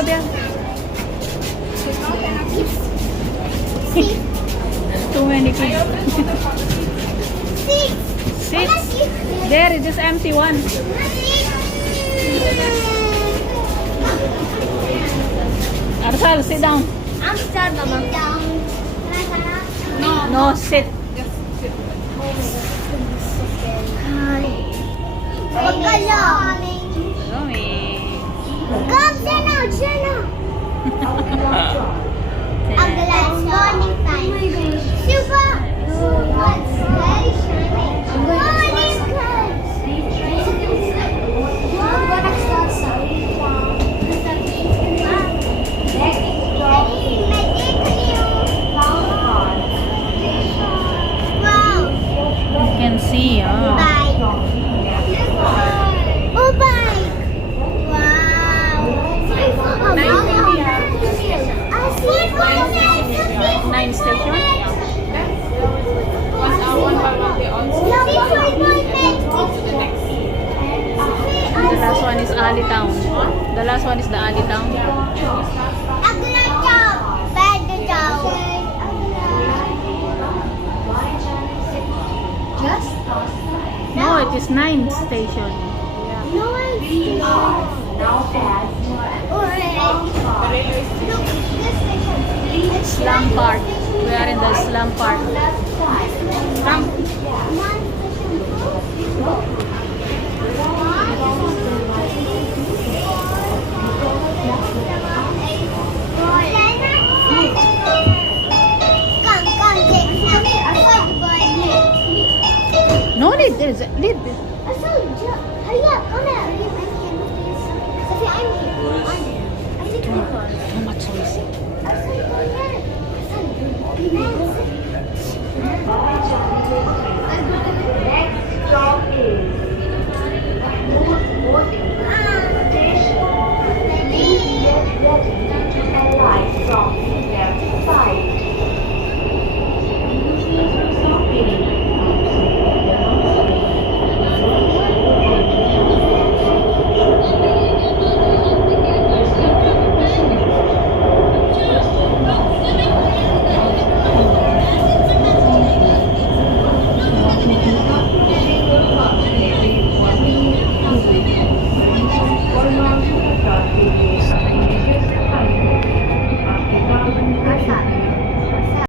go there. Too many kids. Sit. There is just empty one. Arsal, sit down. I'm sad, Mama. No, sit. Hi. Romy. Come, Jenna. Morning time. Super. What's very shiny? Morning clouds. Wow. You can see. Bye. Oh, bye. Wow. Nine station. The last one is Ali Town. The last one is the Ali Town. No, it is 9 station. Slum Park. We are in the Slum Park. Come. No need. There is a need. Hurry up, come here. Sophia, I'm here. Too much noisy. I'm here.